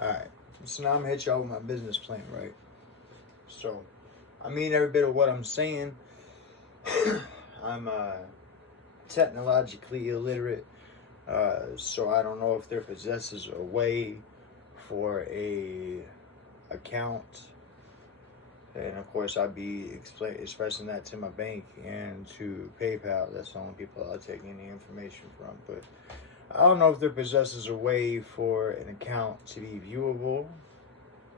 Alright, so now I'm gonna hit y'all with my business plan, right? So, I mean every bit of what I'm saying. I'm technologically illiterate, so I don't know if there possesses a way for a account, and of course I'd be expressing that to my bank and to PayPal. That's the only people I'll take any information from. But I don't know if there possesses a way for an account to be viewable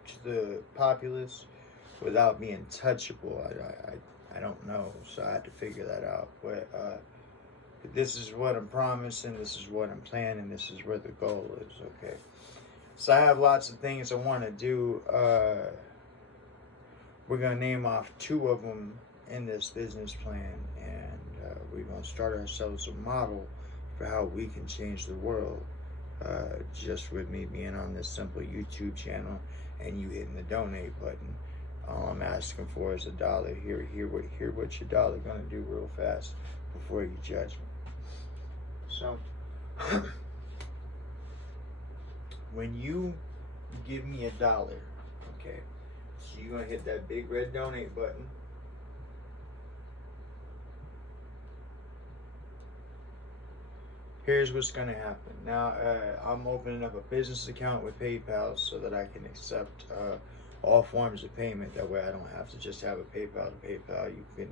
to the populace without being touchable. I don't know, so I had to figure that out. But this is what I'm promising, this is what I'm planning, this is where the goal is, okay? So I have lots of things I want to do. We're going to name off 2 of them in this business plan, and we're going to start ourselves a model for how we can change the world, just with me being on this simple YouTube channel and you hitting the donate button. All I'm asking for is $1. Hear what your dollar gonna do real fast before you judge me. So, when you give me $1, okay, so you're gonna hit that big red donate button. Here's what's gonna happen. Now, I'm opening up a business account with PayPal so that I can accept all forms of payment. That way I don't have to just have a PayPal to PayPal. You can,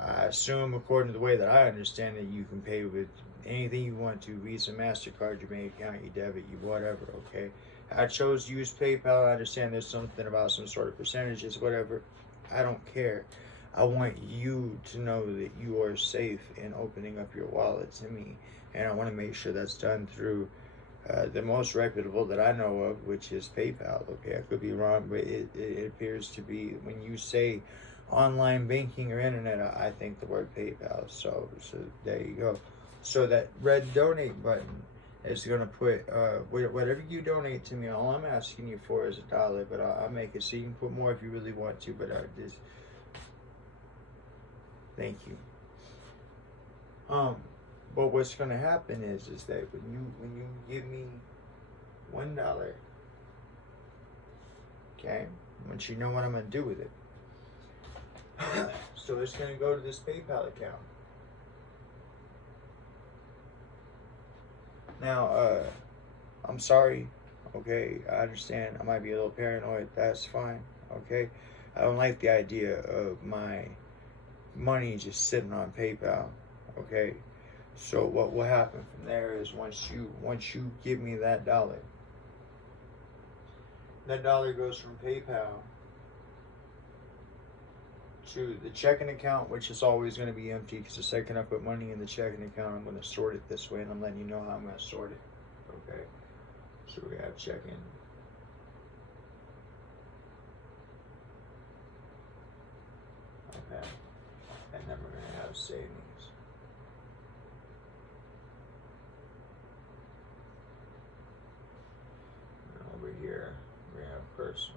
I assume, according to the way that I understand it, you can pay with anything you want to: Visa, MasterCard, your bank account, your debit, your whatever, okay? I chose to use PayPal. I understand there's something about some sort of percentages, whatever. I don't care. I want you to know that you are safe in opening up your wallet to me. And I want to make sure that's done through the most reputable that I know of, which is PayPal. Okay, I could be wrong, but it appears to be, when you say online banking or internet, I think the word PayPal. So there you go. So that red donate button is going to put whatever you donate to me. All I'm asking you for is $1, but I'll make it so you can put more if you really want to. But this, thank you. But what's going to happen is that when you give me $1, okay, I want you to know what I'm going to do with it. So it's going to go to this PayPal account. Now, I'm sorry, okay, I understand I might be a little paranoid, that's fine, okay? I don't like the idea of my money just sitting on PayPal, okay? So what will happen from there is once you give me that $1 goes from PayPal to the checking account, which is always going to be empty, because the second I put money in the checking account, I'm going to sort it this way, and I'm letting you know how I'm going to sort it. Okay, so we have checking, okay, and then we're going to have savings. And over here we have personal.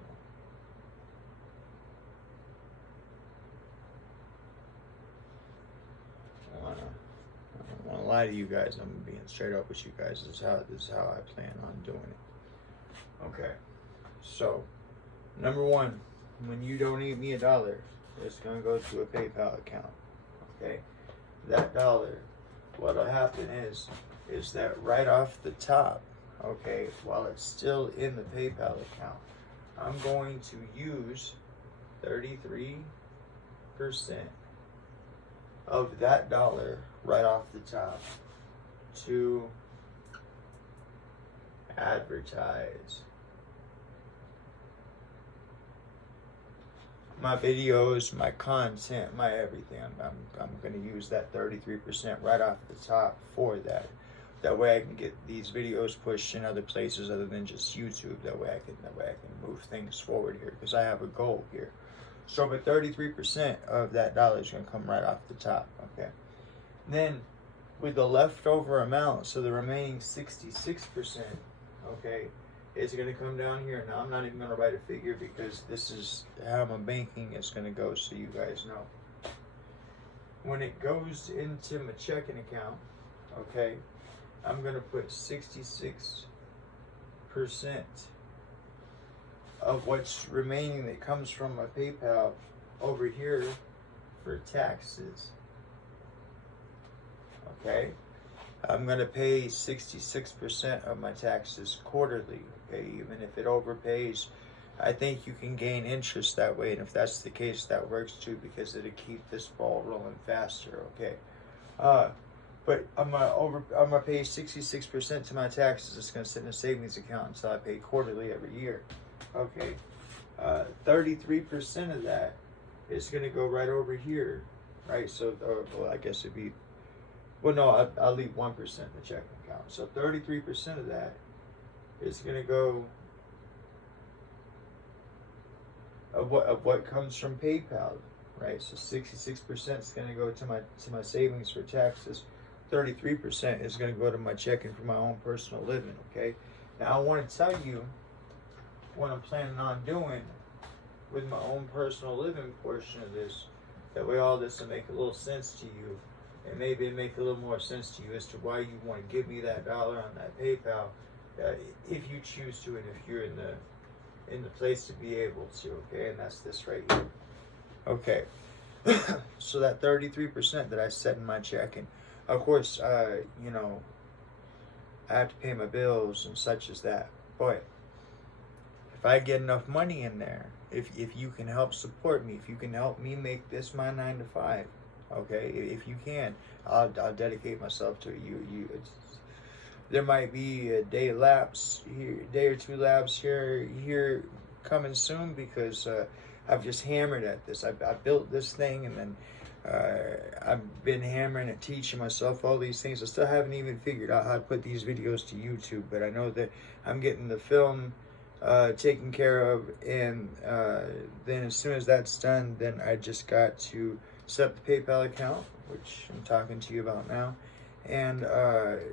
I don't want to lie to you guys. I'm being straight up with you guys. This is how I plan on doing it. Okay. So, number 1, when you donate me $1, it's gonna go to a PayPal account. Okay. That $1, what'll happen is that right off the top, okay, while it's still in the PayPal account, I'm going to use 33% of that $1 right off the top to advertise my videos, my content, my everything. I'm going to use that 33% right off the top for that. That way I can get these videos pushed in other places other than just YouTube. That way I can move things forward here, because I have a goal here. So, but 33% of that $1 is going to come right off the top, okay? Then, with the leftover amount, so the remaining 66%, okay, is going to come down here. Now, I'm not even going to write a figure, because this is how my banking is going to go, so you guys know. When it goes into my checking account, okay, I'm going to put 66% of what's remaining that comes from my PayPal over here for taxes. Okay? I'm going to pay 66% of my taxes quarterly. Okay? Even if it overpays, I think you can gain interest that way. And if that's the case, that works too, because it'll keep this ball rolling faster. Okay? But I'm gonna pay 66% to my taxes. It's gonna sit in a savings account until I pay quarterly every year. Okay, 33% of that is gonna go right over here, right? So, well, I guess it'd be, well, no, I'll leave 1% in the checking account. So 33% of that is gonna go of what comes from PayPal, right? So 66% is gonna go to my savings for taxes. 33% is going to go to my checking for my own personal living. Okay, now I want to tell you what I'm planning on doing with my own personal living portion of this. That way all this will make a little sense to you, and maybe it make a little more sense to you as to why you want to give me that dollar on that PayPal, if you choose to, and if you're in the place to be able to. Okay, and that's this right here. Okay, so that 33% that I set in my checking. Of course, you know, I have to pay my bills and such as that. But if I get enough money in there, if you can help support me, if you can help me make this my 9 to 5, okay, if you can, I'll dedicate myself to you. There might be a day or two lapse here coming soon, because I've just hammered at this. I built this thing, and then I've been hammering at teaching myself all these things. I still haven't even figured out how to put these videos to YouTube, but I know that I'm getting the film taken care of, and then as soon as that's done, then I just got to set up the PayPal account, which I'm talking to you about now, and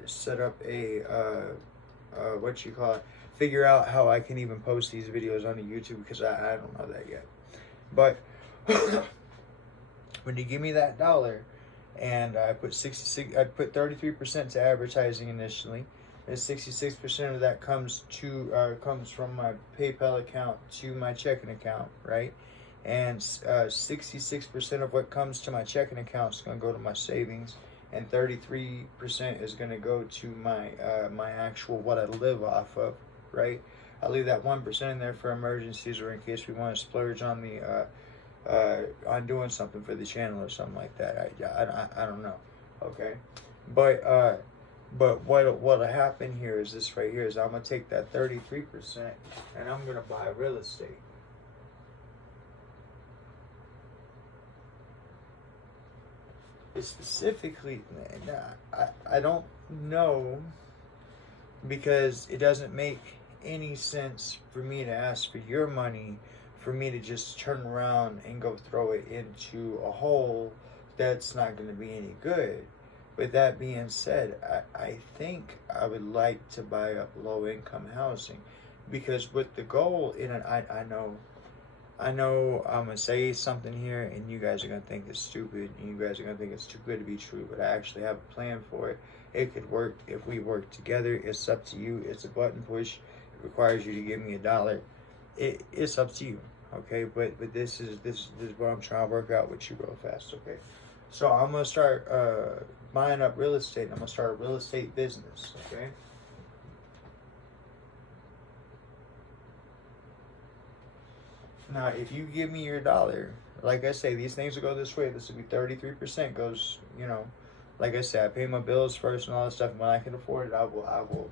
set up a figure out how I can even post these videos onto YouTube, because I don't know that yet. But when you give me that dollar, and I put 33% to advertising initially, and 66% of that comes from my PayPal account to my checking account, right? And 66% of what comes to my checking account is going to go to my savings, and 33% is going to go to my my actual what I live off of, right? I leave that 1% in there for emergencies, or in case we want to splurge on the on doing something for the channel or something like that. I don't know. Okay, but what'll happen here is this right here, is I'm gonna take that 33% and I'm gonna buy real estate. It's specifically, I don't know, because it doesn't make any sense for me to ask for your money, for me to just turn around and go throw it into a hole that's not going to be any good. With that being said, I think I would like to buy up low-income housing, because with the goal in it, I know I'm going to say something here, and you guys are going to think it's stupid, and you guys are going to think it's too good to be true, but I actually have a plan for it. It could work if we work together. It's up to you. It's a button push. It requires you to give me $1. It's up to you, okay? But this is what I'm trying to work out with you real fast, okay? So I'm gonna start buying up real estate. I'm gonna start a real estate business, okay? Now, if you give me your $1, like I say, these things will go this way. This will be 33% goes, you know, like I said, I pay my bills first and all that stuff. And when I can afford it, I will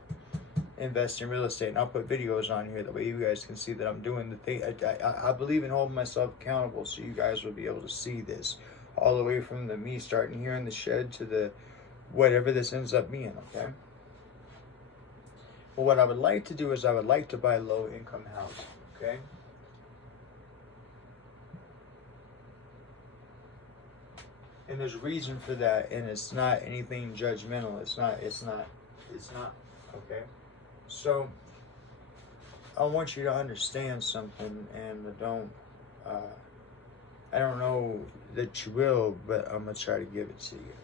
invest in real estate, and I'll put videos on here, that way you guys can see that I'm doing the thing. I believe in holding myself accountable, so you guys will be able to see this all the way from me starting here in the shed to the whatever this ends up being, okay? Well, what I would like to do is I would like to buy low-income housing, okay? And there's a reason for that, and it's not anything judgmental. It's not, okay? So, I want you to understand something, and I don't know that you will, but I'm going to try to give it to you,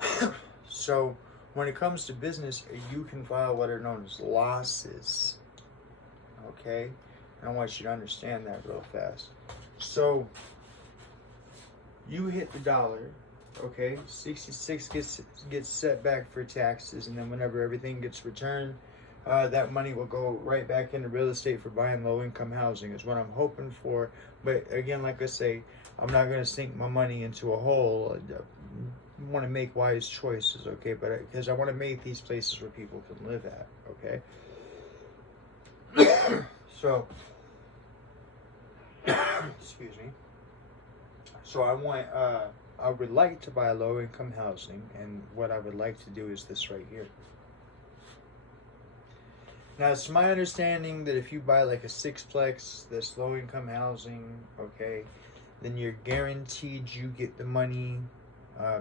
okay? So, when it comes to business, you can file what are known as losses. Okay? And I want you to understand that real fast. So, you hit the dollar, okay? 66 gets set back for taxes, and then whenever everything gets returned, that money will go right back into real estate for buying low-income housing is what I'm hoping for. But again, like I say, I'm not going to sink my money into a hole. I want to make wise choices, okay? But because I want to make these places where people can live at, okay? So, excuse me. So I would like to buy low-income housing, and what I would like to do is this right here. Now, it's my understanding that if you buy like a sixplex that's low-income housing, okay, then you're guaranteed you get the money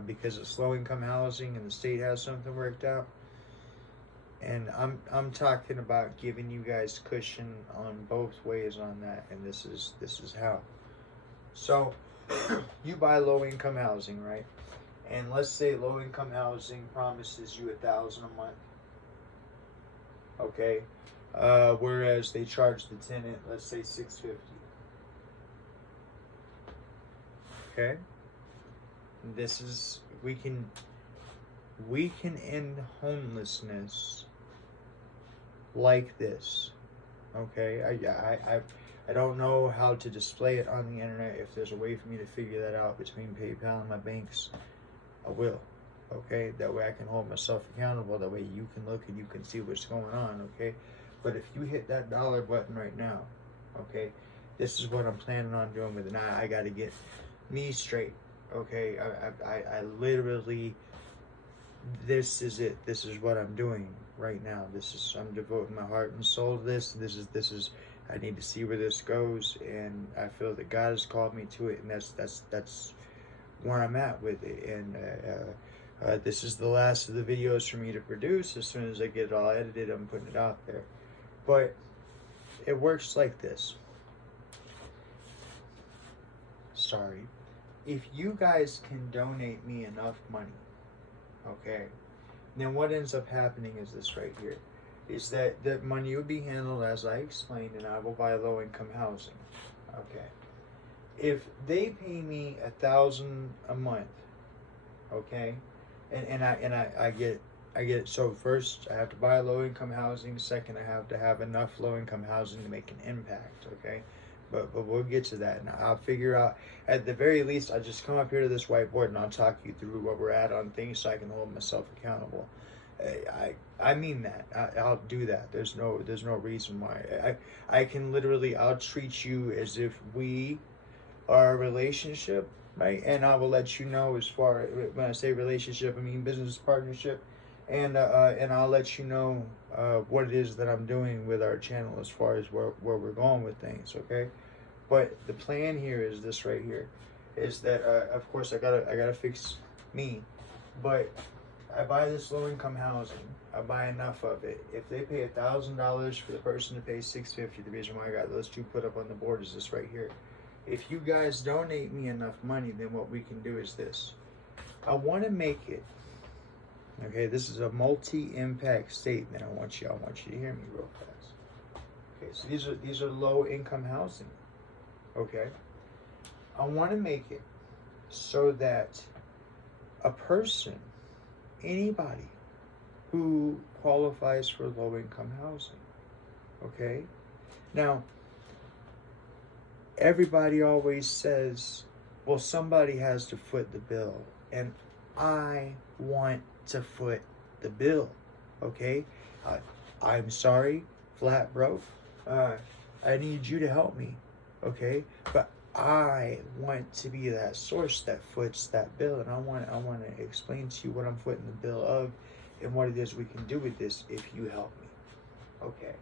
because it's low-income housing and the state has something worked out. And I'm talking about giving you guys cushion on both ways on that, and this is how. So, you buy low-income housing, right? And let's say low-income housing promises you $1,000 a month. Okay, whereas they charge the tenant, let's say $650. Okay, this is we can end homelessness like this. Okay, I don't know how to display it on the internet. If there's a way for me to figure that out between PayPal and my banks, I will. Okay, that way I can hold myself accountable. That way you can look and you can see what's going on. Okay, but if you hit that dollar button right now, okay, this is what I'm planning on doing with it. Now I got to get me straight. Okay, I literally, this is it. This is what I'm doing right now. I'm devoting my heart and soul to this. This is. I need to see where this goes, and I feel that God has called me to it, and that's where I'm at with it. And this is the last of the videos for me to produce. As soon as I get it all edited, I'm putting it out there. But it works like this. Sorry. If you guys can donate me enough money, okay, then what ends up happening is this right here. Is that the money will be handled as I explained, and I will buy low-income housing. Okay. If they pay me $1,000 a month, okay, and I get it. So first, I have to buy low-income housing. Second, I have to have enough low-income housing to make an impact. Okay, but we'll get to that, and I'll figure out. At the very least, I'll just come up here to this whiteboard and I'll talk you through where we're at on things, so I can hold myself accountable. I mean that. I'll do that. There's no reason why. I can literally, I'll treat you as if we are a relationship, right? And I will let you know, as far, when I say relationship, I mean business partnership, and I'll let you know what it is that I'm doing with our channel as far as where we're going with things, okay? But the plan here is this right here, is that of course I gotta fix me, but I buy this low-income housing. I buy enough of it. If they pay $1,000 for the person to pay $650, the reason why I got those two put up on the board is this right here. If you guys donate me enough money, then what we can do is this. I want to make it. Okay, this is a multi-impact statement. I want you to hear me real fast. Okay, so these are low-income housing. Okay, I want to make it so that a person, anybody who qualifies for low-income housing, okay? Now, everybody always says, well, somebody has to foot the bill, and I want to foot the bill, okay? I'm sorry, flat broke. I need you to help me, okay? But I want to be that source that foots that bill, and I want to explain to you what I'm footing the bill of and what it is we can do with this if you help me. Okay,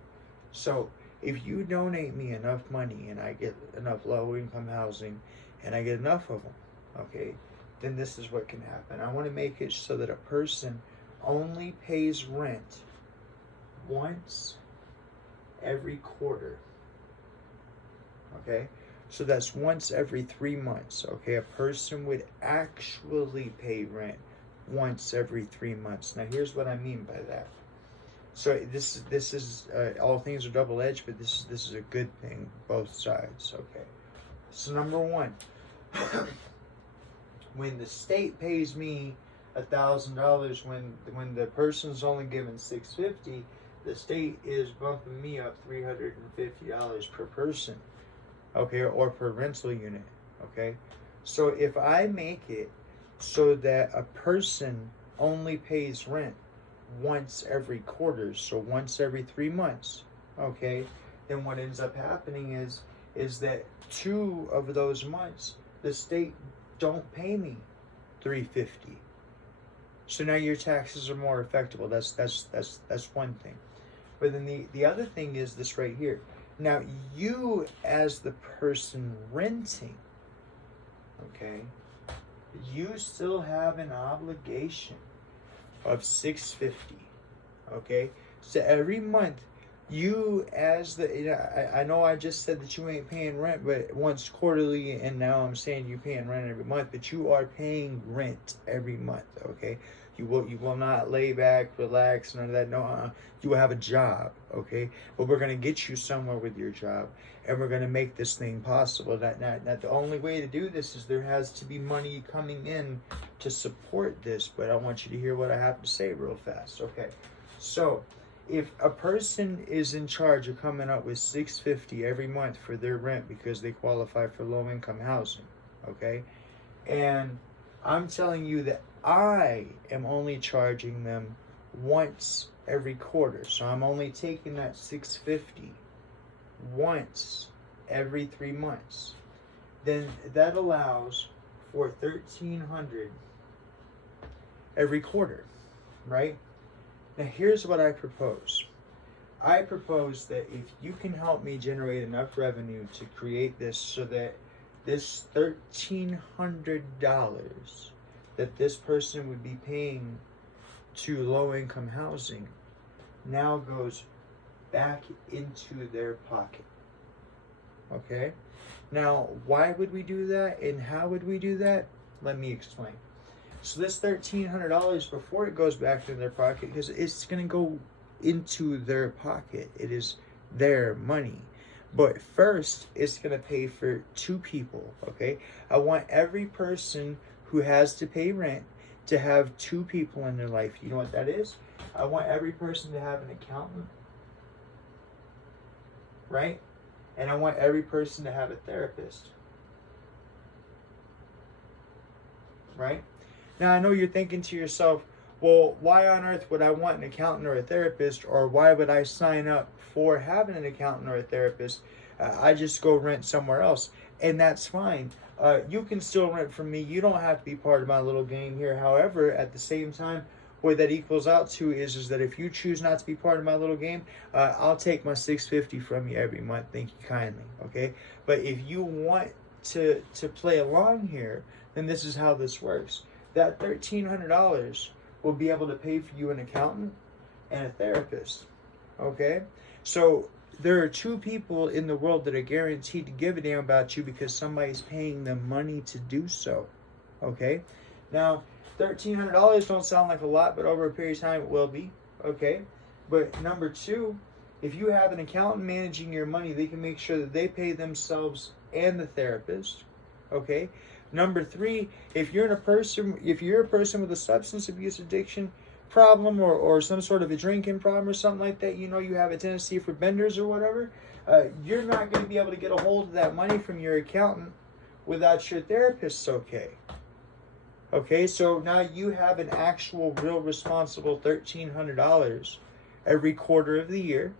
so if you donate me enough money and I get enough low-income housing and I get enough of them, okay, then this is what can happen. I want to make it so that a person only pays rent once every quarter, okay? So that's once every 3 months, okay? A person would actually pay rent once every 3 months. Now, here's what I mean by that. So this is all things are double-edged, but this is a good thing, both sides. Okay. So number one, when the state pays me $1,000, when the person's only given $650, the state is bumping me up $350 per person, okay, or per rental unit, okay. So if I make it so that a person only pays rent once every quarter, so once every 3 months, okay, then what ends up happening is that 2 of those months the state don't pay me $350. So now your taxes are more affectable. That's one thing. But then the other thing is this right here. Now you as the person renting, okay, you still have an obligation of $650. Okay, so every month you as the, I know I just said that you ain't paying rent but once quarterly, and now I'm saying you're paying rent every month, but you are paying rent every month. Okay, you will not lay back, relax, none of that. No, you will have a job. Okay, but we're gonna get you somewhere with your job, and we're gonna make this thing possible. Not the only way to do this is there has to be money coming in to support this. But I want you to hear what I have to say real fast. Okay, so if a person is in charge of coming up with $650 every month for their rent because they qualify for low-income housing, okay, and I'm telling you that I am only charging them once every quarter, so I'm only taking that $650 once every 3 months, then that allows for $1,300 every quarter, right? Now here's what I propose. I propose that if you can help me generate enough revenue to create this so that this $1,300 that this person would be paying to low-income housing now goes back into their pocket. Okay? Now, why would we do that and how would we do that? Let me explain. So this $1,300, before it goes back into their pocket, because it's going to go into their pocket. It is their money. But first, it's going to pay for 2 people, okay? I want every person who has to pay rent to have 2 people in their life. You know what that is? I want every person to have an accountant, right? And I want every person to have a therapist, right? Now, I know you're thinking to yourself, well, why on earth would I want an accountant or a therapist, or why would I sign up for having an accountant or a therapist? I just go rent somewhere else, and that's fine. You can still rent from me. You don't have to be part of my little game here. However, at the same time, what that equals out to is that if you choose not to be part of my little game, I'll take my $650 from you every month. Thank you kindly, okay? But if you want to play along here, then this is how this works. That $1,300 will be able to pay for you an accountant and a therapist, okay? So there are 2 people in the world that are guaranteed to give a damn about you because somebody's paying them money to do so, okay? Now, $1,300 don't sound like a lot, but over a period of time it will be, okay? But number 2, if you have an accountant managing your money, they can make sure that they pay themselves and the therapist, okay? Number 3, if you're a person with a substance abuse addiction problem or some sort of a drinking problem or something like that, you know you have a tendency for benders or whatever, you're not going to be able to get a hold of that money from your accountant without your therapist's okay. Okay, so now you have an actual, real, responsible $1,300 every quarter of the year,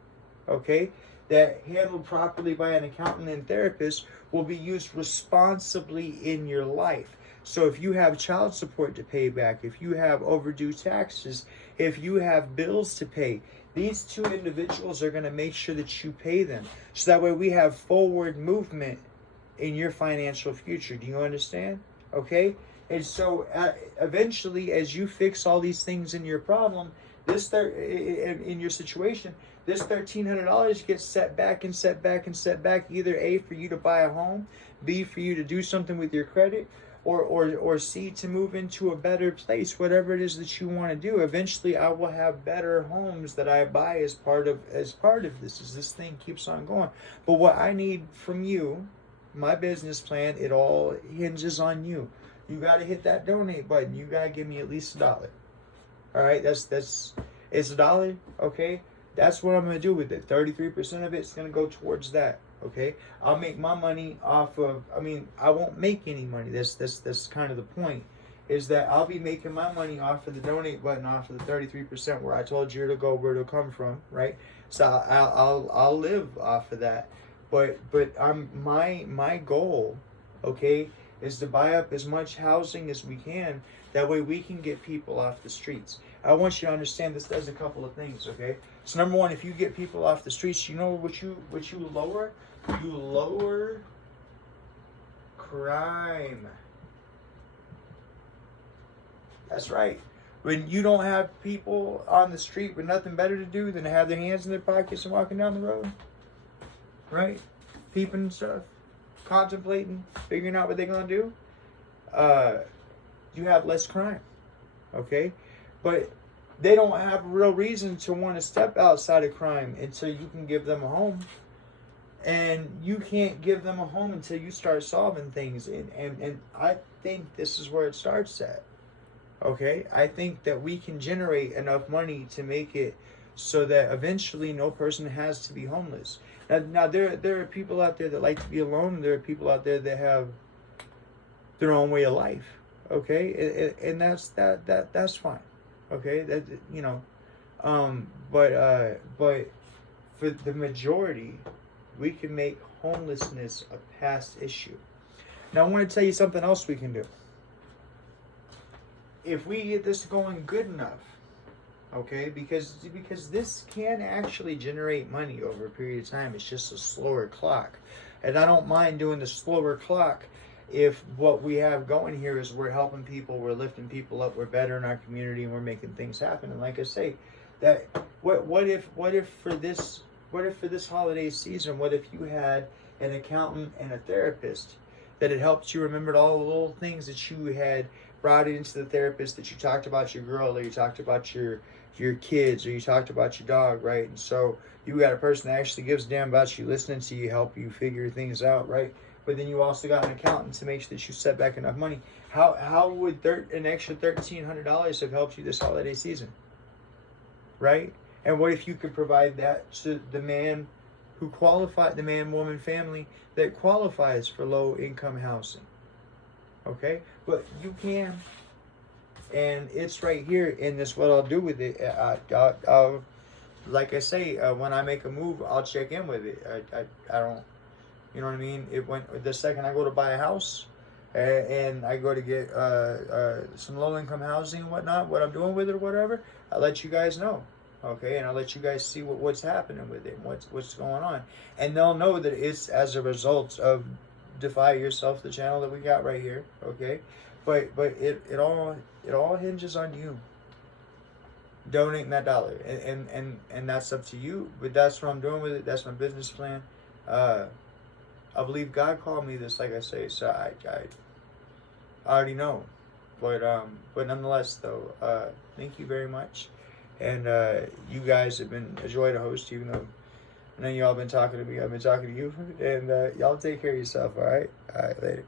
okay, that handled properly by an accountant and therapist will be used responsibly in your life. So if you have child support to pay back, if you have overdue taxes, if you have bills to pay, these 2 individuals are going to make sure that you pay them. So that way we have forward movement in your financial future. Do you understand? Okay? And so eventually, as you fix all these things in your problem, in your situation, this $1,300 gets set back and set back and set back, either A, for you to buy a home, B, for you to do something with your credit, or see to move into a better place, whatever it is that you want to do. Eventually I will have better homes that I buy as part of this, as this thing keeps on going. But what I need from you, my business plan, it all hinges on you. You got to hit that donate button. You got to give me at least $1. All right, it's $1, okay? That's what I'm going to do with it. 33% of it's going to go towards that, okay? I'll make my money off of, I won't make any money. That's kind of the point, is that I'll be making my money off of the donate button, off of the 33% where I told you to go, where to come from, right? So I'll live off of that. But my goal, okay, is to buy up as much housing as we can. That way we can get people off the streets. I want you to understand this does a couple of things, okay? So number one, if you get people off the streets, you know what you lower? You lower crime. That's right. When you don't have people on the street with nothing better to do than to have their hands in their pockets and walking down the road, right? Peeping stuff, contemplating, figuring out what they're gonna do, you have less crime, okay? But they don't have a real reason to want to step outside of crime until you can give them a home. And you can't give them a home until you start solving things. And I think this is where it starts at, okay? I think that we can generate enough money to make it so that eventually no person has to be homeless. Now there are people out there that like to be alone. There are people out there that have their own way of life, okay? And that's fine, okay? That, you know, but for the majority, we can make homelessness a past issue. Now I want to tell you something else we can do. If we get this going good enough, okay, because this can actually generate money over a period of time. It's just a slower clock. And I don't mind doing the slower clock if what we have going here is we're helping people, we're lifting people up, we're better in our community, and we're making things happen. And like I say, that what if for this holiday season, what if you had an accountant and a therapist that had helped you remembered all the little things that you had brought into the therapist, that you talked about your girl, or you talked about your kids, or you talked about your dog, right? And so you got a person that actually gives a damn about you, listening to you, help you figure things out, right? But then you also got an accountant to make sure that you set back enough money. How would an extra $1,300 have helped you this holiday season, right? And what if you could provide that to the man who qualified, the man, woman, family that qualifies for low income housing, okay? But you can. And it's right here in this, what I'll do with it. I'll like I say, when I make a move, I'll check in with it. I don't, you know what I mean? The second I go to buy a house and I go to get some low income housing and whatnot, what I'm doing with it or whatever, I'll let you guys know. Okay, and I'll let you guys see what's happening with it and what's going on. And they'll know that it's as a result of Defy Yourself, the channel that we got right here, okay? But it all hinges on you donating that $1. And that's up to you. But that's what I'm doing with it. That's my business plan. I believe God called me this, like I say, so I already know. But nonetheless though, thank you very much. And you guys have been a joy to host, even though I know y'all been talking to me. I've been talking to you. And y'all take care of yourself, all right? All right, later.